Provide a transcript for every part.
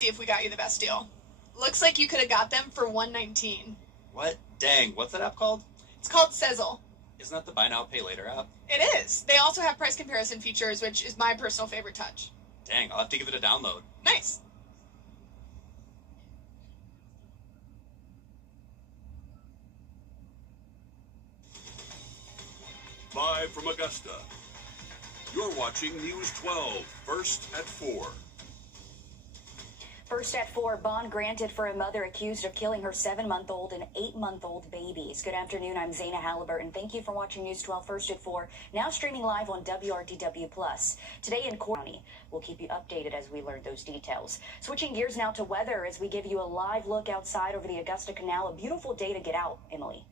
See if we got you the best deal. Looks like you could have got them for $119. What? Dang, what's that app called? It's called Sezzle. Isn't that the buy now, pay later app? It is. They also have price comparison features, which is my personal favorite touch. Dang, I'll have to give it a download. Nice. Live from Augusta, you're watching News 12, First at 4. First at 4, bond granted for a mother accused of killing her 7-month-old and 8-month-old babies. Good afternoon, I'm Zaina Halliburton. Thank you for watching News 12 First at 4, now streaming live on Wrdw+. Today in County, we'll keep you updated as we learn those details. Switching gears now to weather as we give you a live look outside over the Augusta Canal. A beautiful day to get out, Emily.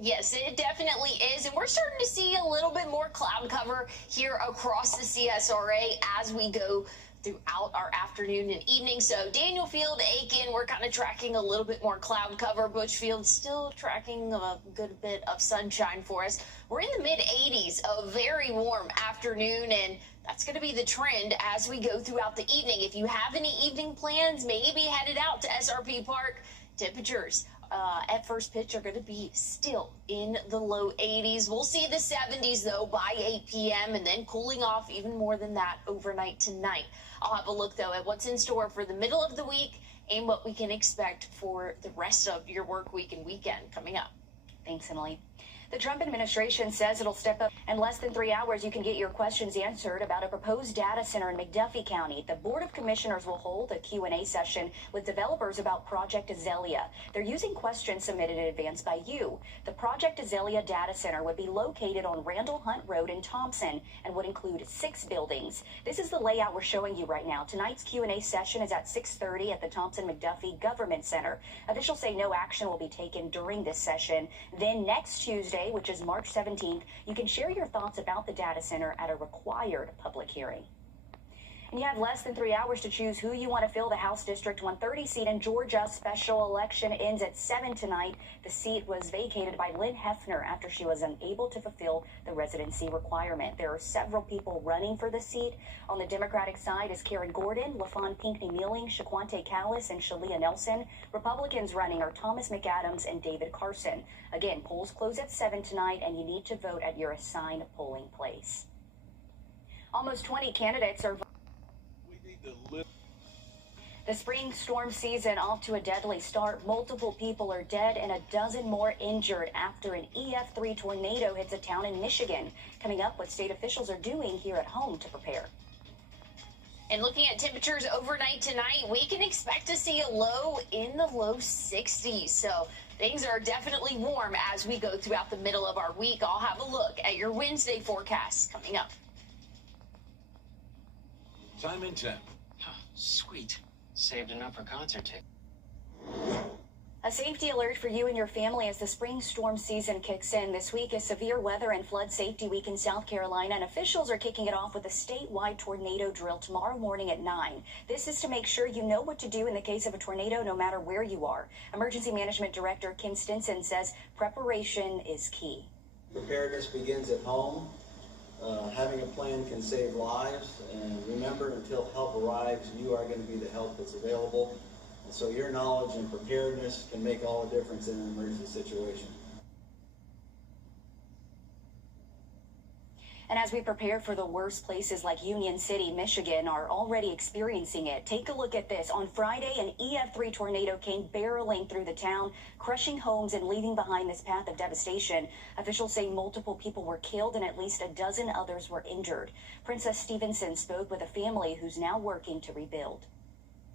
Yes, it definitely is, and we're starting to see a little bit more cloud cover here across the CSRA as we go throughout our afternoon and evening. So Daniel Field, Aiken, we're kind of tracking a little bit more cloud cover. Bushfield still tracking a good bit of sunshine for us. We're in the mid-80s, a very warm afternoon, and that's going to be the trend as we go throughout the evening. If you have any evening plans, maybe headed out to SRP Park, temperatures at first pitch are going to be still in the low 80s. We'll see the 70s, though, by 8 p.m. and then cooling off even more than that overnight tonight. I'll have a look, though, at what's in store for the middle of the week and what we can expect for the rest of your work week and weekend coming up. Thanks, Emily. The Trump administration says it'll step up. In less than 3 hours, you can get your questions answered about a proposed data center in McDuffie County. The Board of Commissioners will hold a Q&A session with developers about Project Azalea. They're using questions submitted in advance by you. The Project Azalea data center would be located on Randall Hunt Road in Thompson and would include 6 buildings. This is the layout we're showing you right now. Tonight's Q&A session is at 6:30 at the Thompson-McDuffie Government Center. Officials say no action will be taken during this session. Then next Tuesday, which is March 17th, you can share your thoughts about the data center at a required public hearing. And you have less than 3 hours to choose who you want to fill the House District 130 seat in Georgia. Special election ends at 7 tonight. The seat was vacated by Lynn Hefner after she was unable to fulfill the residency requirement. There are several people running for the seat. On the Democratic side is Karen Gordon, LaFawn Pinckney-Mealing, Shaquante Callis, and Shalia Nelson. Republicans running are Thomas McAdams and David Carson. Again, polls close at 7 tonight, and you need to vote at your assigned polling place. Almost 20 candidates are The spring storm season off to a deadly start. Multiple people are dead and a dozen more injured after an EF3 tornado hits a town in Michigan. Coming up, what state officials are doing here at home to prepare. And looking at temperatures overnight tonight, we can expect to see a low in the low 60s. So things are definitely warm as we go throughout the middle of our week. I'll have a look at your Wednesday forecast coming up. Time and temp. Sweet. Saved enough for concert tickets. A safety alert for you and your family as the spring storm season kicks in. This week is Severe Weather and Flood Safety Week in South Carolina, and officials are kicking it off with a statewide tornado drill tomorrow morning at 9. This is to make sure you know what to do in the case of a tornado, no matter where you are. Emergency Management Director Kim Stinson says preparation is key. Preparedness begins at home. Having a plan can save lives, and remember, until help arrives, you are going to be the help that's available. And so your knowledge and preparedness can make all the difference in an emergency situation. And as we prepare for the worst, places like Union City, Michigan are already experiencing it. Take a look at this. On Friday, an EF3 tornado came barreling through the town, crushing homes and leaving behind this path of devastation. Officials say multiple people were killed and at least a dozen others were injured. Princess Stevenson spoke with a family who's now working to rebuild.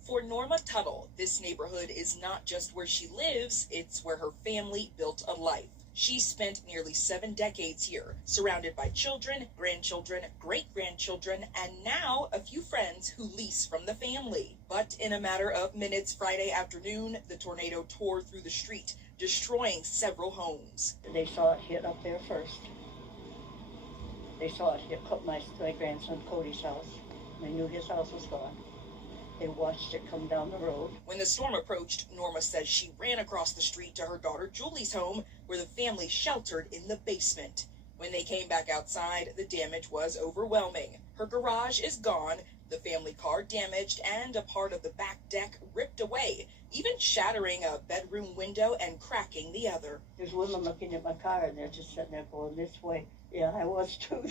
For Norma Tuttle, this neighborhood is not just where she lives, it's where her family built a life. She spent nearly 7 decades here, surrounded by children, grandchildren, great-grandchildren, and now a few friends who lease from the family. But in a matter of minutes Friday afternoon, the tornado tore through the street, destroying several homes. They saw it hit up there first. They saw it hit my grandson Cody's house. They knew his house was gone. They watched it come down the road. When the storm approached, Norma says she ran across the street to her daughter Julie's home, where the family sheltered in the basement. When they came back outside, the damage was overwhelming. Her garage is gone, The family car damaged and a part of the back deck ripped away, even shattering a bedroom window and cracking the other. There's women looking at my car and they're just sitting there going this way. Yeah, I was too,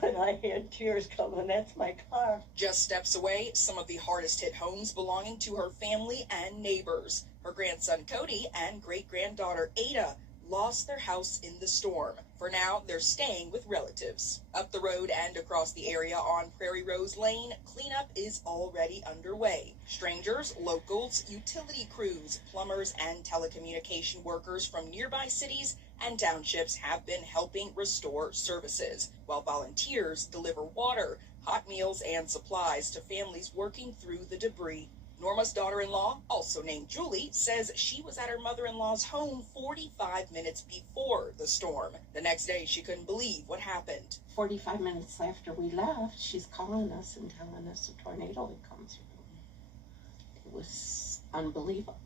but I had tears coming. That's my car. Just steps away, some of the hardest hit homes belonging to her family and neighbors. Her grandson Cody and great-granddaughter Ada lost their house in the storm. For now, they're staying with relatives. Up the road and across the area on Prairie Rose Lane, cleanup is already underway. Strangers, locals, utility crews, plumbers, and telecommunication workers from nearby cities and townships have been helping restore services, while volunteers deliver water, hot meals, and supplies to families working through the debris. Norma's daughter-in-law, also named Julie, says she was at her mother-in-law's home 45 minutes before the storm. The next day, she couldn't believe what happened. 45 minutes after we left, she's calling us and telling us a tornado had come through. It was unbelievable.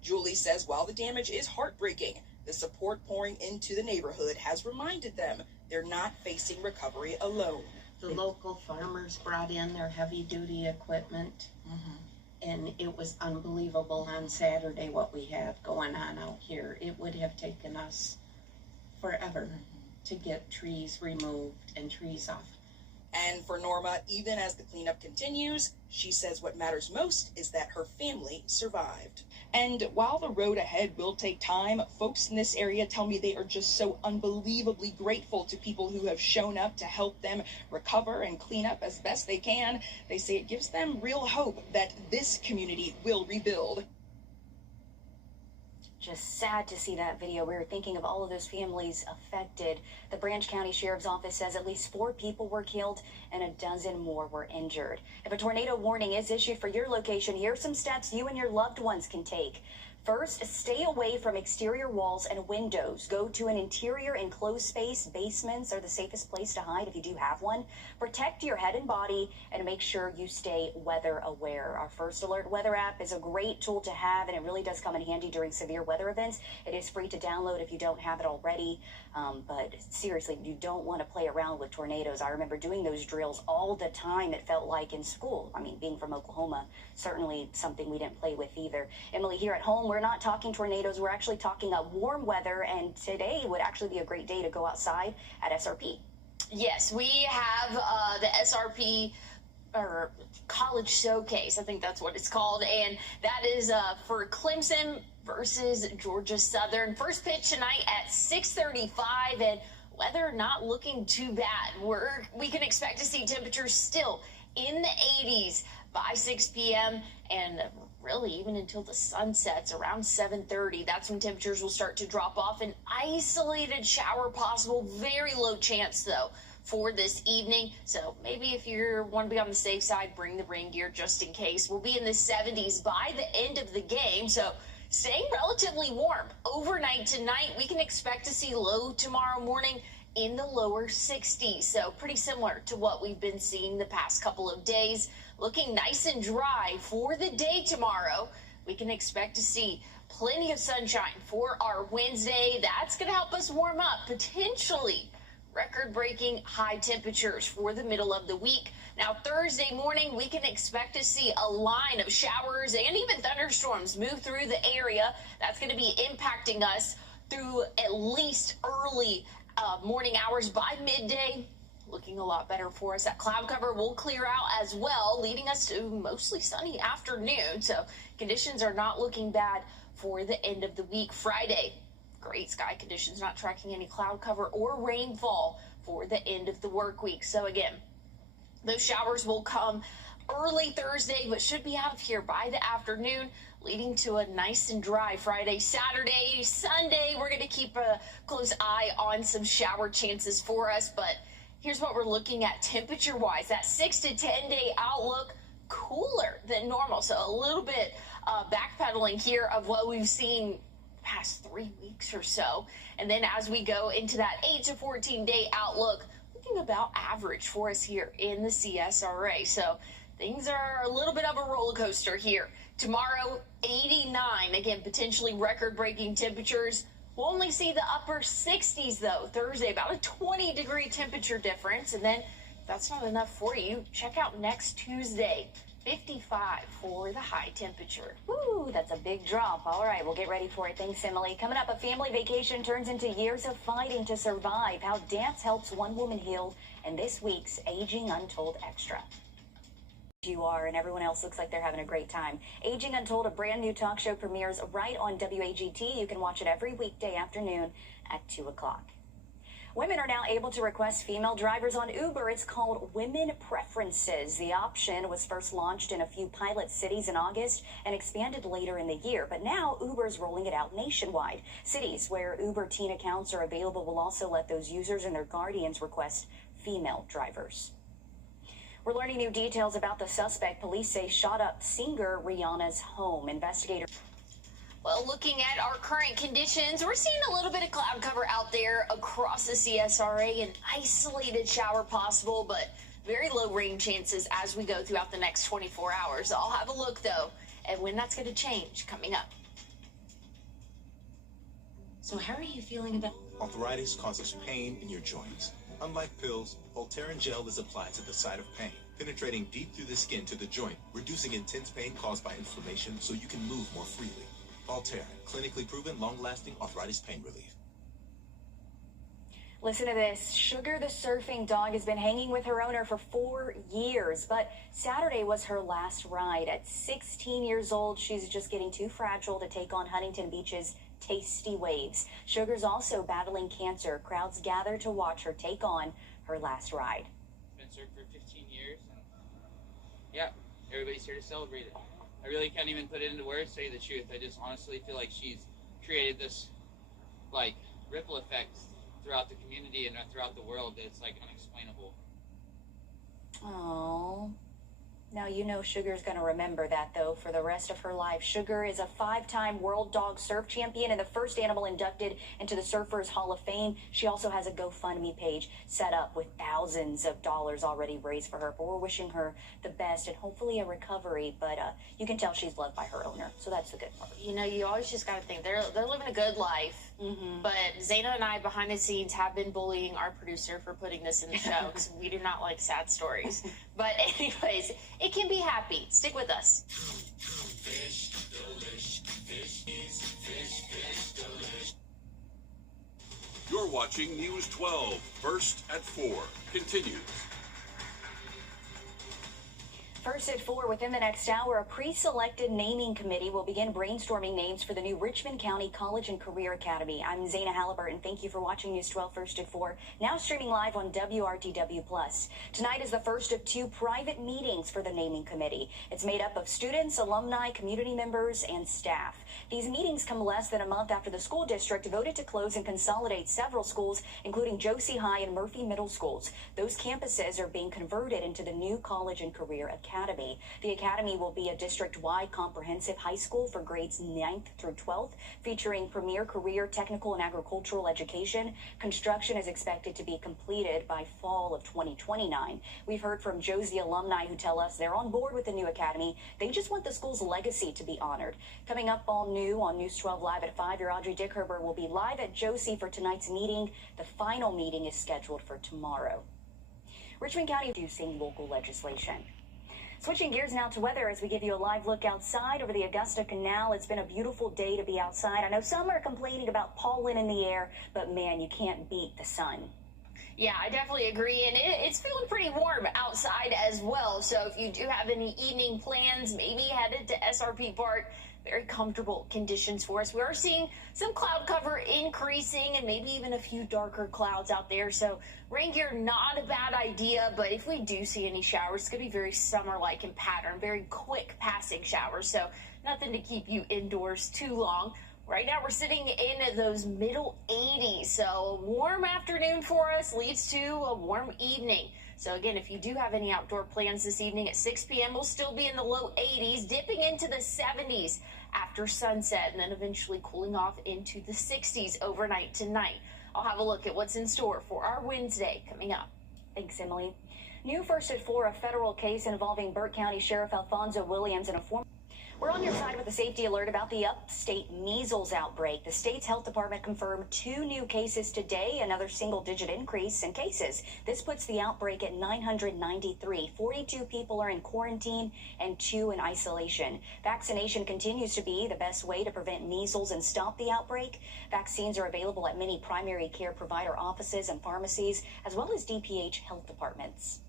Julie says while the damage is heartbreaking, the support pouring into the neighborhood has reminded them they're not facing recovery alone. The local farmers brought in their heavy-duty equipment. And it was unbelievable on Saturday what we had going on out here. It would have taken us forever to get trees removed and trees off. And for Norma, even as the cleanup continues, she says what matters most is that her family survived. And while the road ahead will take time, folks in this area tell me they are just so unbelievably grateful to people who have shown up to help them recover and clean up as best they can. They say it gives them real hope that this community will rebuild. Just sad to see that video. We were thinking of all of those families affected. The Branch County Sheriff's Office says at least 4 people were killed and a dozen more were injured. If a tornado warning is issued for your location, here are some steps you and your loved ones can take. First, stay away from exterior walls and windows. Go to an interior enclosed space. Basements are the safest place to hide if you do have one. Protect your head and body and make sure you stay weather aware. Our First Alert weather app is a great tool to have, and it really does come in handy during severe weather events. It is free to download if you don't have it already. But seriously, you don't want to play around with tornadoes. I remember doing those drills all the time, it felt like, in school. I mean, being from Oklahoma, certainly something we didn't play with either. Emily, here at home, we're not talking tornadoes. We're actually talking warm weather, and today would actually be a great day to go outside at SRP. Yes, we have the SRP or College Showcase. I think that's what it's called. And that is for Clemson versus Georgia Southern. First pitch tonight at 6:35, and weather not looking too bad. We can expect to see temperatures still in the 80s by 6 p.m. and really even until the sun sets around 7:30. That's when temperatures will start to drop off. An isolated shower possible, very low chance though for this evening. So maybe if you want to be on the safe side, bring the rain gear just in case. We'll be in the 70s by the end of the game, so staying relatively warm. Overnight tonight, we can expect to see low tomorrow morning in the lower 60s. So pretty similar to what we've been seeing the past couple of days. Looking nice and dry for the day tomorrow. We can expect to see plenty of sunshine for our Wednesday. That's going to help us warm up, potentially record-breaking high temperatures for the middle of the week. Now, Thursday morning, we can expect to see a line of showers and even thunderstorms move through the area. That's going to be impacting us through at least early morning hours. By midday, looking a lot better for us. That cloud cover will clear out as well, leading us to mostly sunny afternoon. So conditions are not looking bad for the end of the week. Friday, great sky conditions, not tracking any cloud cover or rainfall for the end of the work week. So again, those showers will come early Thursday, but should be out of here by the afternoon, leading to a nice and dry Friday, Saturday, Sunday. We're going to keep a close eye on some shower chances for us, but here's what we're looking at temperature-wise. That 6 to 10 day outlook, cooler than normal. So a little bit backpedaling here of what we've seen past 3 weeks or so. And then as we go into that 8 to 14 day outlook, looking about average for us here in the CSRA. So things are a little bit of a roller coaster here. Tomorrow, 89, again, potentially record-breaking temperatures. We'll only see the upper 60s, though. Thursday, about a 20-degree temperature difference. And then that's not enough for you. Check out next Tuesday. 55 for the high temperature. Woo, that's a big drop. All right, we'll get ready for it. Thanks, Emily. Coming up, a family vacation turns into years of fighting to survive. How dance helps one woman heal. And this week's Aging Untold Extra. You are, and everyone else looks like they're having a great time. Aging Untold, a brand new talk show, premieres right on WAGT. You can watch it every weekday afternoon at 2 o'clock. Women are now able to request female drivers on Uber. It's called Women Preferences. The option was first launched in a few pilot cities in August and expanded later in the year. But now Uber's rolling it out nationwide. Cities where Uber teen accounts are available will also let those users and their guardians request female drivers. We're learning new details about the suspect police say shot up singer Rihanna's home. Investigators. Well, looking at our current conditions, we're seeing a little bit of cloud cover out there across the CSRA. An isolated shower possible, but very low rain chances as we go throughout the next 24 hours. I'll have a look, though, at when that's going to change coming up. So how are you feeling about... Arthritis causes pain in your joints. Unlike pills, Voltaren gel is applied to the site of pain, penetrating deep through the skin to the joint, reducing intense pain caused by inflammation so you can move more freely. Voltaren, clinically proven, long-lasting arthritis pain relief. Listen to this. Sugar, the surfing dog, has been hanging with her owner for 4 years, but Saturday was her last ride. At 16 years old, she's just getting too fragile to take on Huntington Beach's tasty waves. Sugar's also battling cancer. Crowds gather to watch her take on her last ride. Been surfing for 15 years, and yeah, everybody's here to celebrate it. I really can't even put it into words, to tell you the truth. I just honestly feel like she's created this, like, ripple effect throughout the community and throughout the world that's, like, unexplainable. Oh. Now you know Sugar's going to remember that, though, for the rest of her life. Sugar is a 5-time World Dog Surf Champion and the first animal inducted into the Surfers Hall of Fame. She also has a GoFundMe page set up with thousands of dollars already raised for her. But we're wishing her the best and hopefully a recovery. But you can tell she's loved by her owner, so that's the good part. You know, you always just got to think they're living a good life. Mm-hmm. But Zaina and I, behind the scenes, have been bullying our producer for putting this in the show because we do not like sad stories. But anyways, it can be happy. Stick with us. Fish, delish, fish is fish, delish. You're watching News 12, first at 4. Continues. First at 4, within the next hour, a pre-selected naming committee will begin brainstorming names for the new Richmond County College and Career Academy. I'm Zaina Halliburton. Thank you for watching News 12 First at 4, now streaming live on WRTW+. Tonight is the first of 2 private meetings for the naming committee. It's made up of students, alumni, community members, and staff. These meetings come less than a month after the school district voted to close and consolidate several schools, including Josie High and Murphy Middle Schools. Those campuses are being converted into the new College and Career Academy. The academy will be a district-wide comprehensive high school for grades 9th through 12th, featuring premier career, technical, and agricultural education. Construction is expected to be completed by fall of 2029. We've heard from Josie alumni who tell us they're on board with the new academy. They just want the school's legacy to be honored. Coming up all new on News 12 Live at 5, your Audrey Dickherber will be live at Josie for tonight's meeting. The final meeting is scheduled for tomorrow. Richmond County reducing local legislation. Switching gears now to weather as we give you a live look outside over the Augusta Canal. It's been a beautiful day to be outside. I know some are complaining about pollen in the air, but man, you can't beat the sun. Yeah, I definitely agree, and it's feeling pretty warm outside as well. So if you do have any evening plans, maybe headed to SRP Park. Very comfortable conditions for us. We are seeing some cloud cover increasing and maybe even a few darker clouds out there. So rain gear, not a bad idea. But if we do see any showers, it's going to be very summer-like in pattern, very quick passing showers. So nothing to keep you indoors too long. Right now we're sitting in those middle 80s. So a warm afternoon for us leads to a warm evening. So again, if you do have any outdoor plans this evening at 6 p.m., we'll still be in the low 80s, dipping into the 70s after sunset, and then eventually cooling off into the 60s overnight tonight. I'll have a look at what's in store for our Wednesday coming up. Thanks, Emily. New first at 4, a federal case involving Burke County Sheriff Alfonso Williams and a former... We're on your side with a safety alert about the upstate measles outbreak. The state's health department confirmed 2 new cases today, another single-digit increase in cases. This puts the outbreak at 993. 42 people are in quarantine and 2 in isolation. Vaccination continues to be the best way to prevent measles and stop the outbreak. Vaccines are available at many primary care provider offices and pharmacies, as well as DPH health departments.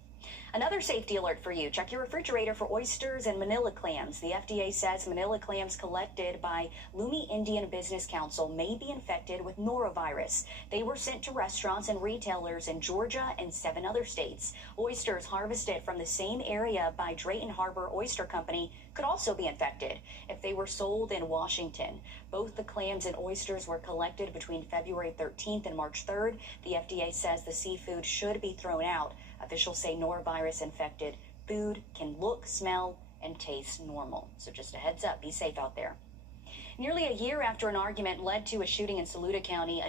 Another safety alert for you. Check your refrigerator for oysters and manila clams. The FDA says manila clams collected by Lumi Indian Business Council may be infected with norovirus. They were sent to restaurants and retailers in Georgia and 7 other states. Oysters harvested from the same area by Drayton Harbor Oyster Company could also be infected if they were sold in Washington. Both the clams and oysters were collected between February 13th and March 3rd. The FDA says the seafood should be thrown out. Officials say norovirus infected food can look, smell, and taste normal. So just a heads up, be safe out there. Nearly a year after an argument led to a shooting in Saluda County,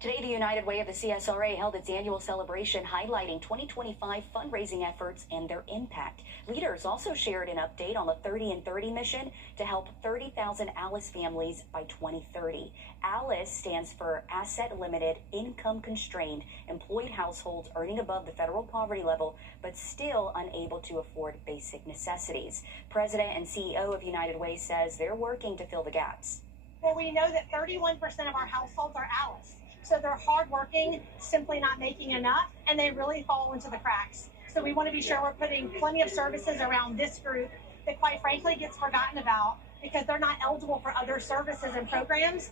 today the United Way of the CSRA held its annual celebration highlighting 2025 fundraising efforts and their impact. Leaders also shared an update on the 30 and 30 mission to help 30,000 ALICE families by 2030. ALICE stands for Asset Limited, Income Constrained, employed households earning above the federal poverty level but still unable to afford basic necessities. President and CEO of United Way says they're working to fill the gaps. Well, we know that 31% of our households are ALICE. So they're hardworking, simply not making enough, and they really fall into the cracks. So we want to be sure we're putting plenty of services around this group that quite frankly gets forgotten about because they're not eligible for other services and programs.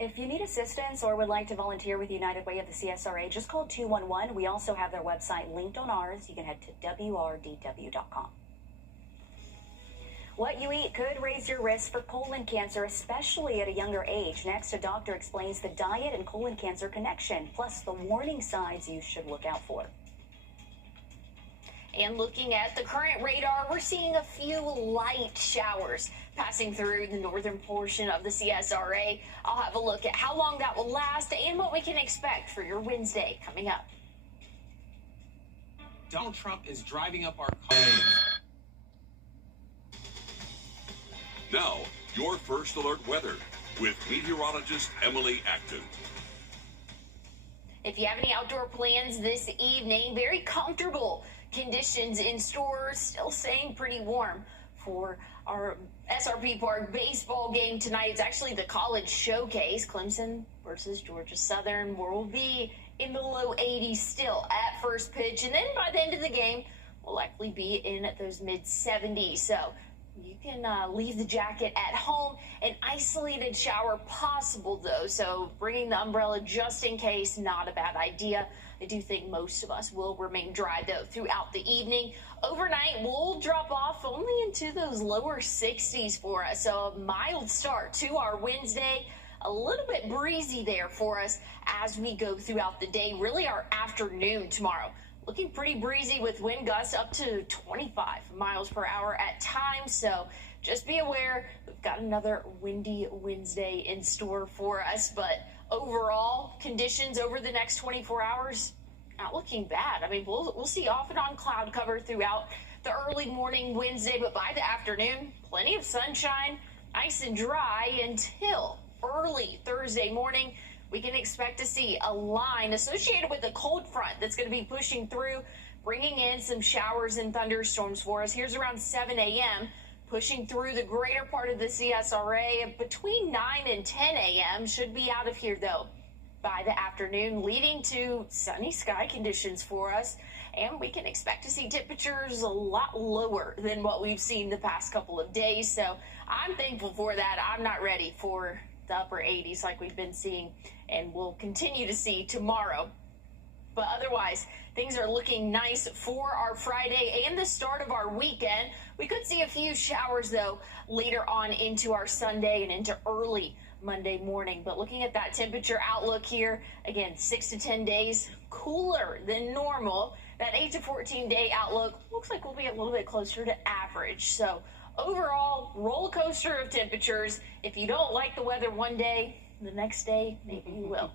If you need assistance or would like to volunteer with United Way of the CSRA, just call 211. We also have their website linked on ours. You can head to wrdw.com. What you eat could raise your risk for colon cancer, especially at a younger age. Next, a doctor explains the diet and colon cancer connection, plus the warning signs you should look out for. And looking at the current radar, we're seeing a few light showers passing through the northern portion of the CSRA. I'll have a look at how long that will last and what we can expect for your Wednesday coming up. Donald Trump is driving up our costs. Now, your First Alert weather with meteorologist Emily Acton. If you have any outdoor plans this evening, very comfortable conditions in stores, still staying pretty warm for our SRP Park baseball game tonight. It's actually the college showcase, Clemson versus Georgia Southern. We'll be in the low 80s still at first pitch, and then by the end of the game, we'll likely be in at those mid 70s. So you can leave the jacket at home. An isolated shower possible, though, so bringing the umbrella just in case, not a bad idea. I do think most of us will remain dry, though, throughout the evening. Overnight, we'll drop off only into those lower 60s for us, so a mild start to our Wednesday. A little bit breezy there for us as we go throughout the day. Really, our afternoon tomorrow looking pretty breezy with wind gusts up to 25 miles per hour at times. So just be aware, we've got another windy Wednesday in store for us. But overall, conditions over the next 24 hours, not looking bad. I mean, we'll see off and on cloud cover throughout the early morning Wednesday. But by the afternoon, plenty of sunshine, nice and dry until early Thursday morning. We can expect to see a line associated with the cold front that's going to be pushing through, bringing in some showers and thunderstorms for us. Here's around 7 a.m., pushing through the greater part of the CSRA. Between 9 and 10 a.m. should be out of here, though, by the afternoon, leading to sunny sky conditions for us. And we can expect to see temperatures a lot lower than what we've seen the past couple of days. So I'm thankful for that. I'm not ready for the upper 80s like we've been seeing and we'll continue to see tomorrow. But otherwise, things are looking nice for our Friday and the start of our weekend. We could see a few showers, though, later on into our Sunday and into early Monday morning. But looking at that temperature outlook here, again, 6 to 10 days cooler than normal. That 8 to 14 day outlook looks like we'll be a little bit closer to average. So overall, roller coaster of temperatures. If you don't like the weather one day, the next day, maybe you will.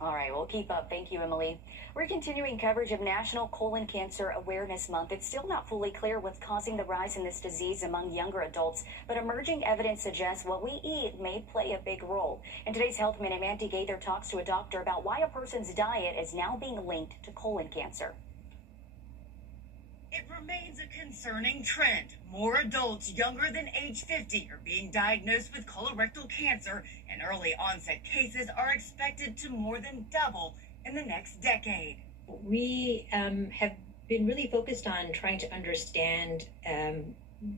All right, we'll keep up. Thank you, Emily. We're continuing coverage of National Colon Cancer Awareness Month. It's still not fully clear what's causing the rise in this disease among younger adults, but emerging evidence suggests what we eat may play a big role. In today's Health Minute, Mandy Gaither talks to a doctor about why a person's diet is now being linked to colon cancer. It remains a concerning trend. More adults younger than age 50 are being diagnosed with colorectal cancer, and early onset cases are expected to more than double in the next decade. We have been really focused on trying to understand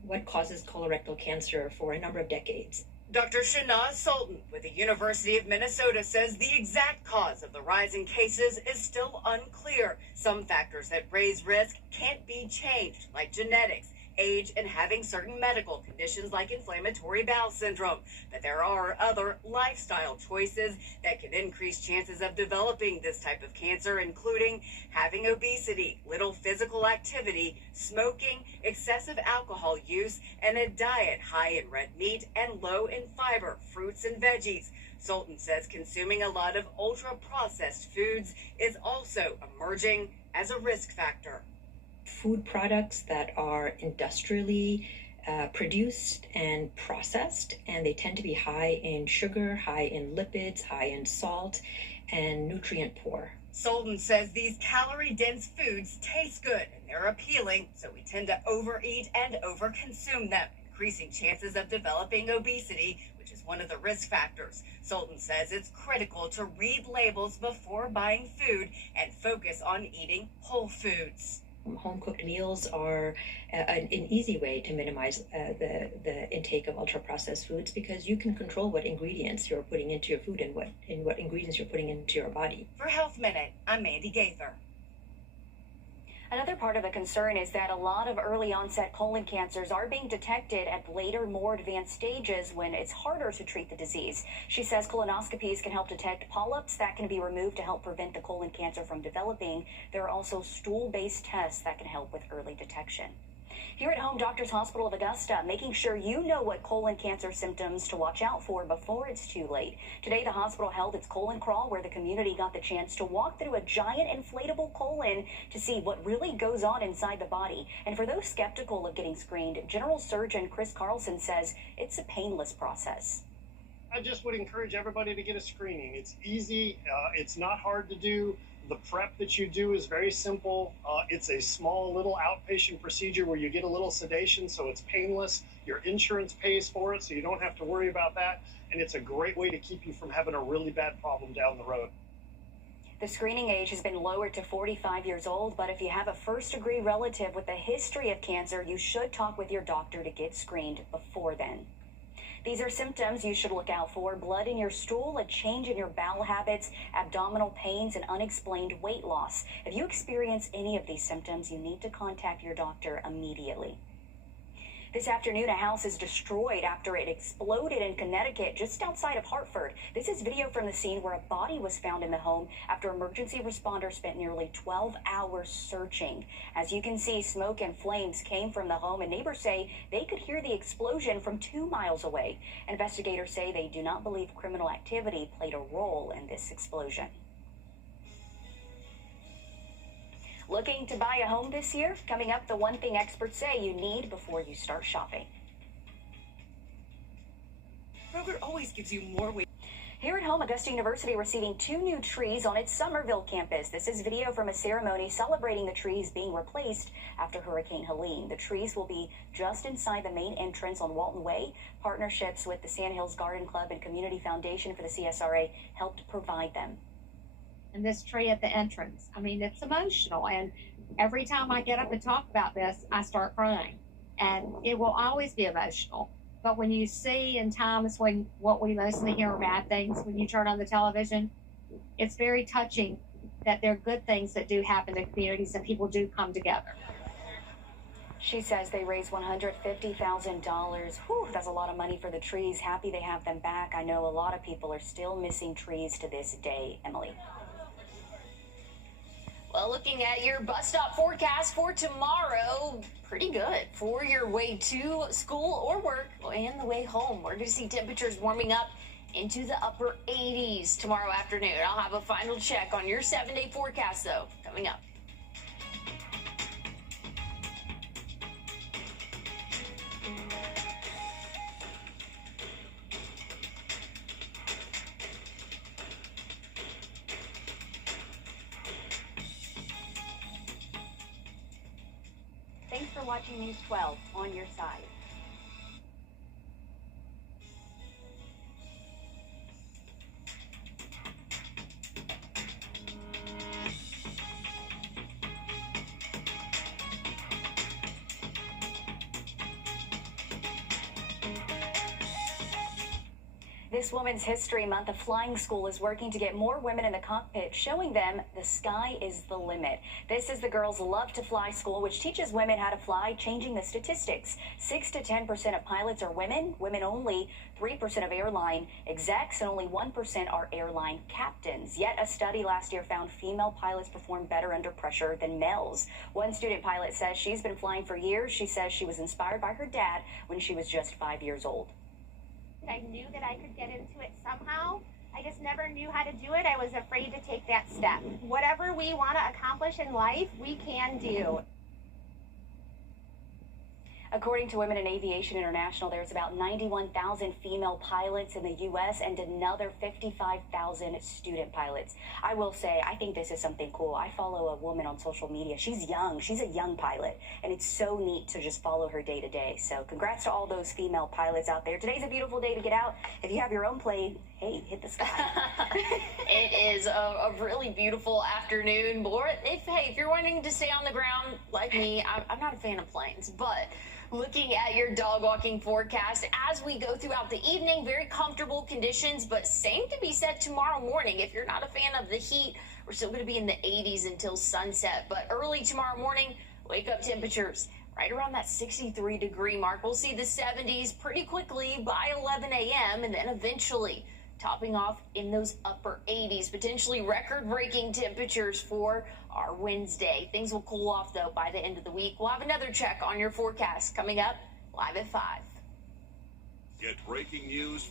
what causes colorectal cancer for a number of decades. Dr. Shanaz Sultan with the University of Minnesota says the exact cause of the rise in cases is still unclear. Some factors that raise risk can't be changed, like genetics, age, and having certain medical conditions like inflammatory bowel syndrome. But there are other lifestyle choices that can increase chances of developing this type of cancer, including having obesity, little physical activity, smoking, excessive alcohol use, and a diet high in red meat and low in fiber, fruits, and veggies. Sultan says consuming a lot of ultra-processed foods is also emerging as a risk factor. Food products that are industrially produced and processed, and they tend to be high in sugar, high in lipids, high in salt, and nutrient poor. Sultan says these calorie-dense foods taste good and they're appealing, so we tend to overeat and overconsume them, increasing chances of developing obesity, which is one of the risk factors. Sultan says it's critical to read labels before buying food and focus on eating whole foods. Home-cooked meals are an easy way to minimize the intake of ultra-processed foods, because you can control what ingredients you're putting into your food and what ingredients you're putting into your body. For Health Minute, I'm Mandy Gaither. Another part of the concern is that a lot of early onset colon cancers are being detected at later, more advanced stages when it's harder to treat the disease. She says colonoscopies can help detect polyps that can be removed to help prevent the colon cancer from developing. There are also stool-based tests that can help with early detection. Here at Home Doctors Hospital of Augusta, making sure you know what colon cancer symptoms to watch out for before it's too late. Today, the hospital held its colon crawl, where the community got the chance to walk through a giant inflatable colon to see what really goes on inside the body. And for those skeptical of getting screened, General Surgeon Chris Carlson says it's a painless process. I just would encourage everybody to get a screening. It's easy. It's not hard to do. The prep that you do is very simple. It's a small little outpatient procedure where you get a little sedation, so it's painless. Your insurance pays for it, so you don't have to worry about that. And it's a great way to keep you from having a really bad problem down the road. The screening age has been lowered to 45 years old, but if you have a first-degree relative with a history of cancer, you should talk with your doctor to get screened before then. These are symptoms you should look out for: blood in your stool, a change in your bowel habits, abdominal pains, and unexplained weight loss. If you experience any of these symptoms, you need to contact your doctor immediately. This afternoon, a house is destroyed after it exploded in Connecticut, just outside of Hartford. This is video from the scene where a body was found in the home after emergency responders spent nearly 12 hours searching. As you can see, smoke and flames came from the home, and neighbors say they could hear the explosion from 2 miles away. Investigators say they do not believe criminal activity played a role in this explosion. Looking to buy a home this year? Coming up, the one thing experts say you need before you start shopping. Kroger always gives you more ways. Here at home, Augusta University receiving 2 new trees on its Somerville campus. This is video from a ceremony celebrating the trees being replaced after Hurricane Helene. The trees will be just inside the main entrance on Walton Way. Partnerships with the Sandhills Garden Club and Community Foundation for the CSRA helped provide them. And this tree at the entrance, I mean, it's emotional. And every time I get up and talk about this, I start crying. And it will always be emotional. But when you see in times when what we mostly hear are bad things, when you turn on the television, it's very touching that there are good things that do happen in communities and people do come together. She says they raised $150,000. Whew, that's a lot of money for the trees. Happy they have them back. I know a lot of people are still missing trees to this day. Emily. Well, looking at your bus stop forecast for tomorrow, pretty good for your way to school or work and the way home. We're going to see temperatures warming up into the upper 80s tomorrow afternoon. I'll have a final check on your 7-day forecast, though, coming up. Thanks for watching News 12 on your side. This Women's History Month, a flying school is working to get more women in the cockpit, showing them the sky is the limit. This is the Girls Love to Fly School, which teaches women how to fly, changing the statistics. 6 to 10% of pilots are women, women only 3% of airline execs, and only 1% are airline captains. Yet a study last year found female pilots perform better under pressure than males. One student pilot says she's been flying for years. She says she was inspired by her dad when she was just 5 years old. I knew that I could get into it somehow. I just never knew how to do it. I was afraid to take that step. Whatever we want to accomplish in life, we can do. According to Women in Aviation International, there's about 91,000 female pilots in the U.S. and another 55,000 student pilots. I will say, I think this is something cool. I follow a woman on social media. She's young. She's a young pilot, and it's so neat to just follow her day to day. So congrats to all those female pilots out there. Today's a beautiful day to get out. If you have your own plane, hey, hit the sky. It is a really beautiful afternoon, but if you're wanting to stay on the ground like me, I'm not a fan of planes, but looking at your dog walking forecast as we go throughout the evening, very comfortable conditions, but same can be said tomorrow morning. If you're not a fan of the heat, we're still going to be in the 80s until sunset, but early tomorrow morning, wake up temperatures right around that 63-degree mark. We'll see the 70s pretty quickly by 11 a.m. and then eventually topping off in those upper 80s, potentially record-breaking temperatures for our Wednesday. Things will cool off, though, by the end of the week. We'll have another check on your forecast coming up live at 5. Get breaking news